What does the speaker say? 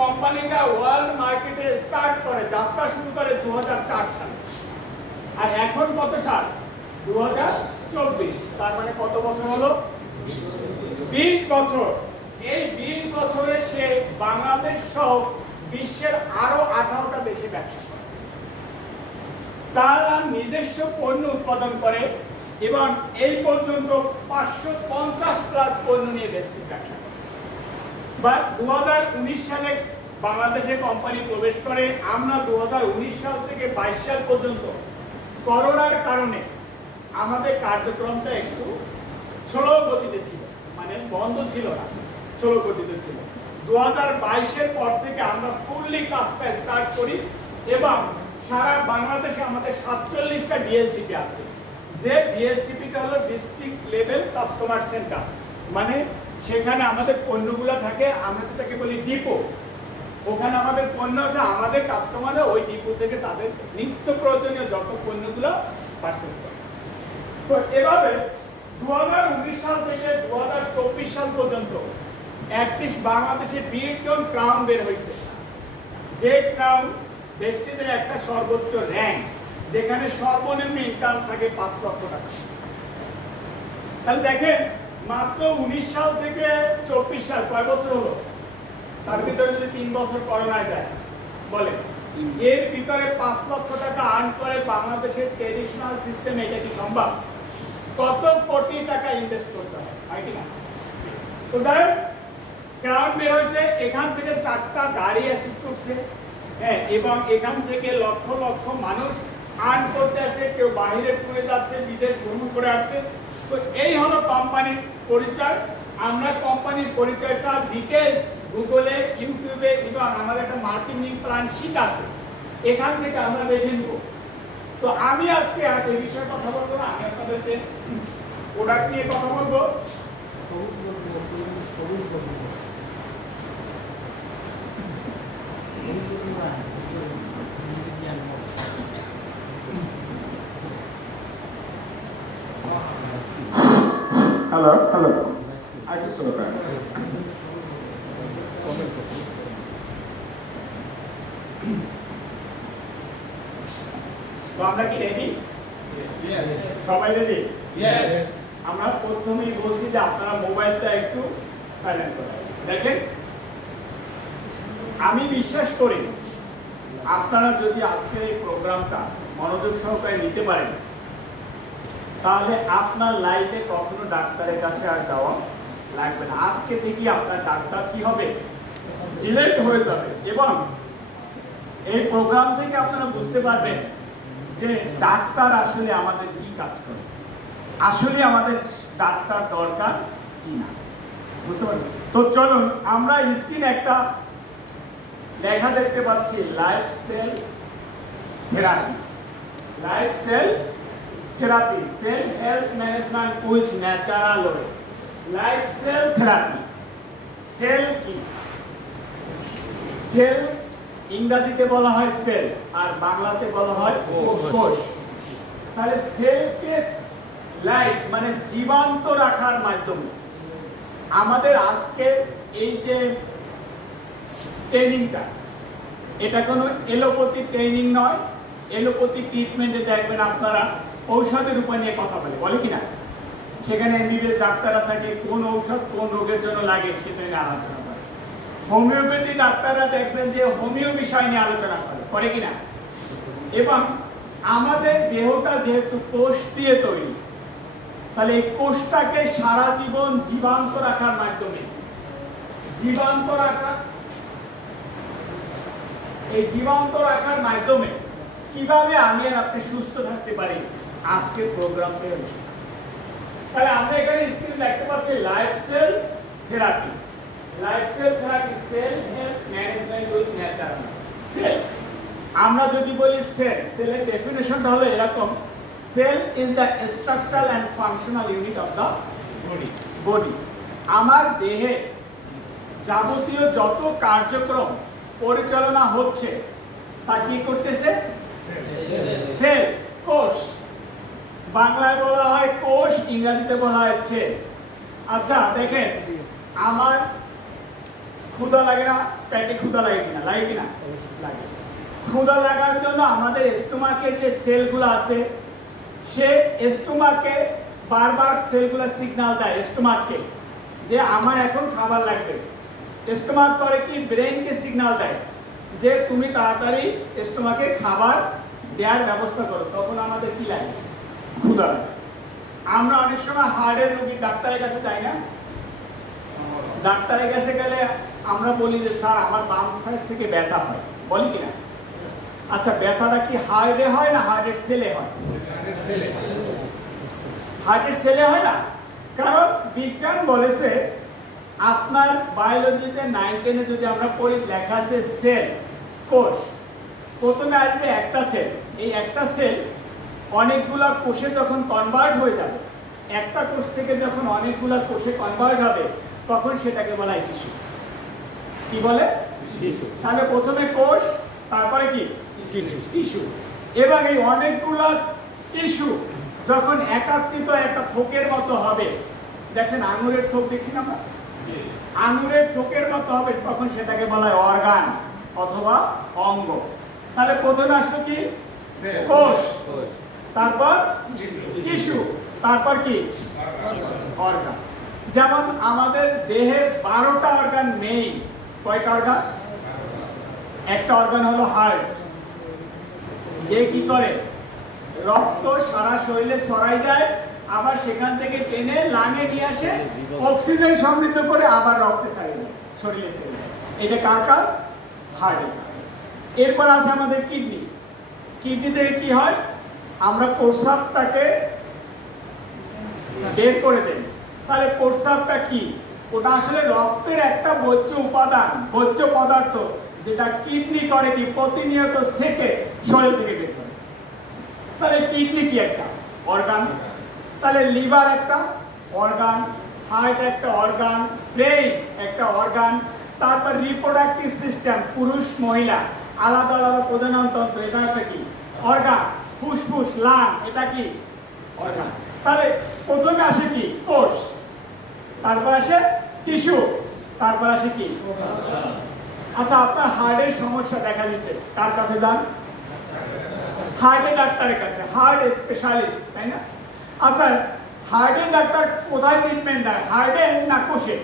কোম্পানিটা ওয়ার্ল্ড মার্কেটে স্টার্ট করে, যাত্রা শুরু করে 2004 সালে। আর এখন কত সাল? 2024। তার মানে কত বছর হলো? 20 বছর। এই 20 বছরে সে বাংলাদেশ সহ বিশ্বের আরো 18টা দেশে ব্যবসা করে। তারা নিজস্ব পণ্য উৎপাদন করে এবং এই পর্যন্ত 550 প্লাস পণ্য নিয়ে দেশটি ব্যবসা করে। বা 2019 সালে বাংলাদেশে কোম্পানি প্রবেশ করে। আমরা 2019 সাল থেকে 22 সাল পর্যন্ত করোনার কারণে আমাদের কার্যক্রমটা একটু স্লো গতিতে ছিল, মানে বন্ধ ছিল না, স্লো গতিতে ছিল। 2022-এর পর থেকে আমরা ফুললি কাজটা স্টার্ট করি এবং সারা বাংলাদেশে আমাদের 47টা ডিএলসিপি আছে। যে ডিএলসিপিটা হলো ডিস্ট্রিক্ট লেভেল কাস্টমার সেন্টার, মানে সেখানে আমাদের পণ্যগুলো থাকে, আমরা যেটাকে বলি ডিপো। ওখানে আমাদের পণ্য আছে, আমাদের কাস্টমাররা ওই ডিপো থেকে তাদের নিত্য প্রয়োজনীয় যত পণ্যগুলো পারচেজ করে। তো এভাবে 2019 সাল থেকে 2024 সাল পর্যন্ত অ্যাটলিস্ট বাংলাদেশে 20 জন ক্রাউন বের হয়েছে। যে ক্রাউন দেশটিতে একটা সর্বোচ্চ র্যাঙ্ক, যেখানে সর্বনিম্ন ইনকাম থাকে 5 লক্ষ টাকা। তাহলে দেখেন মাত্র 19 সাল থেকে 24 সাল কয় বছর হলো? তার ভিতরে যদি 3 বছর করোনায় যায়, বলেন এর ভিতরে 5 লক্ষ টাকা আর্ন করে বাংলাদেশের ট্রেডিশনাল সিস্টেম, এটা কি সম্ভব? কত কোটি টাকা ইনভেস্ট করতে হয়, হয় কি না? তো ধরেন ক্রাউন বের হয়েছে, এখান থেকে 4টা গাড়ি অ্যাসিস্ট করছে, হ্যাঁ, এবং এখান থেকে লক্ষ লক্ষ মানুষ আর্ন করতে আসে, কেউ বাইরে ঘুরে যাচ্ছে, বিদেশ ভ্রমণ করে আসছে। তো এই হলো কোম্পানির পরিচয়। আমরা কোম্পানির পরিচয়টা ডিটেলস গুগলে, ইউটিউবে এবং আমাদের একটা মার্কেটিং প্ল্যান শীট আছে, এখান থেকে আমরা দেখে নেব। তো আমি আজকে আর এই বিষয়ে কথা বলবো না, আমি আপনাদেরকে প্রোডাক্ট নিয়ে কথা বলবো। হ্যালো হ্যালো, আগে শুরু করেন। তো আমরা কি রেডি? সবাই রেডি? আমরা প্রথমেই বলছি যে আপনারা মোবাইলটা একটু সাইলেন্ট করেন। দেখেন, আমি বিশ্বাস করি আপনারা যদি আজকের এই প্রোগ্রামটা মনোযোগ সহকারে নিতে পারেন, তাহলে আপনার লাইফে কখনো ডাক্তারের কাছে আর যাওয়া লাগবে না। আজকে থেকেই আপনার ডাক্তার কি হবে? রিলেট হয়ে যাবে। এবং এই প্রোগ্রাম থেকে আপনারা বুঝতে পারবেন যে ডাক্তার আসলে আমাদের কি কাজ করে, আসলে আমাদের ডাক্তার দরকার কি না, বুঝতে পারবেন? তো চলুন, আমরা স্ক্রিনে একটা লেখা দেখতে পাচ্ছি, life cell therapy. Life cell therapy, cell health management with natural way. Life cell therapy. Cell কি? সেল ইংরেজিতে বলা হয় সেল, আর বাংলাতে বলা হয় কোষ। তাহলে সেলকে লাইফ মানে জীবন্ত রাখার মাধ্যমে আমাদের আজকে এই যে ট্রেনিংটা, এটা কোনো এলোপ্যাথি ট্রেনিং নয়। এলোপ্যাথি ট্রিটমেন্টে দেখবেন আপনারা ঔষধের উপর নিয়ে কথা বলে কিনা, সেখানে এমবিবিএস ডাক্তাররা থাকে, কোন ঔষধ কোন রোগের জন্য লাগে সেটা নিয়ে আলোচনা করে। হোমিওপ্যাথি ডাক্তাররা দেখবেন যে হোমিও বিষয় নিয়ে আলোচনা করে কিনা। এবং আমাদের দেহটা যেহেতু কোষ দিয়ে তৈরি, তাহলে এই কোষটাকে সারা জীবন জীবান্ত রাখার মাধ্যমে, জীবান্ত রাখার মাধ্যমে কিভাবে আমি আর আপনি সুস্থ থাকতে পারি, আজকের প্রোগ্রামটা। তাহলে আমরা এখানে স্ক্রিনে দেখতে পাচ্ছি life cell therapy. Life cell therapy, cell health management with natural cell. আমরা যদি বলি সেল, সেলের ডেফিনেশনটা হলো এরকম: cell is the structural and functional unit of the body. আমার দেহে যাবতীয় যত কার্যক্রম পরিচালনা হচ্ছে তা কি করতেছে? সেল, কোষ। বাংলায় বলা হয় কোষ, ইংরেজিতে বলা হয় সেল। আচ্ছা দেখেন, আমার ক্ষুধা লাগে না? পেটে ক্ষুধা লাগে কিনা? লাগে কিনা? লাগে। ক্ষুধা লাগার জন্য আমাদের স্টোমাকের যে সেলগুলো আছে, সে স্টোমাকে বারবার সেলগুলো সিগন্যাল দেয় স্টোমাককে যে আমার এখন খাবার লাগবে। স্টোমাক করে কি? ব্রেনকে সিগন্যাল দেয় যে তুমি তাড়াতাড়ি স্টোমাকে খাবার দেওয়ার ব্যবস্থা করো। তখন আমাদের কি লাগে? ক্ষুধা লাগে। আমরা অনেক সময় হার্টের রোগী ডাক্তারের কাছে যাই না? ডাক্তারের কাছে গেলে আমরা বলি যে স্যার আমার বাম সাইড থেকে ব্যথা হয়, বলি কিনা? আচ্ছা, ব্যথাটা কি হার্টে হয় না হার্টের সেলে হয়? হার্টের সেলে হয় না। কারণ বিজ্ঞান বলেছে, আপনার বায়োলজিতে 9-10 যদি আমরা পড়ি, লেখা আছে সেল, কোষ। প্রথমে আসবে একটা সেল। এই একটা সেল অনেকগুলা কোষে যখন কনভার্ট হয়ে যাবে, একটা কোষ থেকে যখন অনেকগুলা কোষে কনভার্ট হবে, তখন সেটাকে বলা হয় টিস্যু। কি বলে? টিস্যু। তাহলে প্রথমে কোষ, তারপরে কি? টিস্যু। এবং এই অনেকগুলা টিস্যু যখন একাত্রিত একটা থোকের মতো হবে, দেখছেন আঙুরের থোক দেখছি না আমরা? আঙুরের থোকের মতো হবে, তখন সেটাকে বলা হয় অর্গান অথবা অঙ্গ। তাহলে প্রথমে আসলো কি? কোষ, তারপর টিস্যু, তারপর কি? অর্গান। যেমন আমাদের দেহের 12টা অর্গান নেই। কয়টা অর্গান? একটা অর্গান হলো হার্ট, যে কি করে রক্ত সারা শরীরে ছড়াই দেয়, আবার সেখান থেকে টেনে লাঙে নিয়ে আসে, অক্সিজেন সমৃদ্ধ করে আবার রক্তে ছাড়িয়ে দেয়, শরীরে ছেড়ে দেয়। এটা কার কাজ? হার্টের কাজ। এরপর আছে আমাদের কিডনি। কিডনি থেকে কি হয়? আমরা প্রস্রাবটাকে বের করে দেই। তাহলে প্রস্রাবটা কি? ওটা আসলে রক্তের একটা বর্জ্য উপাদান, বর্জ্য পদার্থ, যেটা কিডনি করে কি? প্রতিনিয়ত সেকে শরীর থেকে বের করে। তাহলে কিডনি কি? একটা অর্গান। তাহলে লিভার একটা অর্গান, হার্ট একটা অর্গান, ব্রেইন একটা অর্গান। তারপর রিপ্রোডাক্টিভ সিস্টেম, পুরুষ মহিলা আলাদা আলাদা প্রজননতন্ত্র, এটা একটা কি? অর্গান। ফুসফুস, লাং, এটা কি? অর্গান। তাহলে প্রথমে আসে কি? কোষ, তারপর আসে টিস্যু, তারপর আসে কি? আচ্ছা, আপনার হার্টের সমস্যা দেখা দিচ্ছে, কার কাছে যান? হার্টের ডাক্তারের কাছে, হার্ট স্পেশালিস্ট, তাই না? আচ্ছা, হার্টের ডাক্তার কোথায় ট্রিটমেন্ট দেয়? হার্টে না কোষে?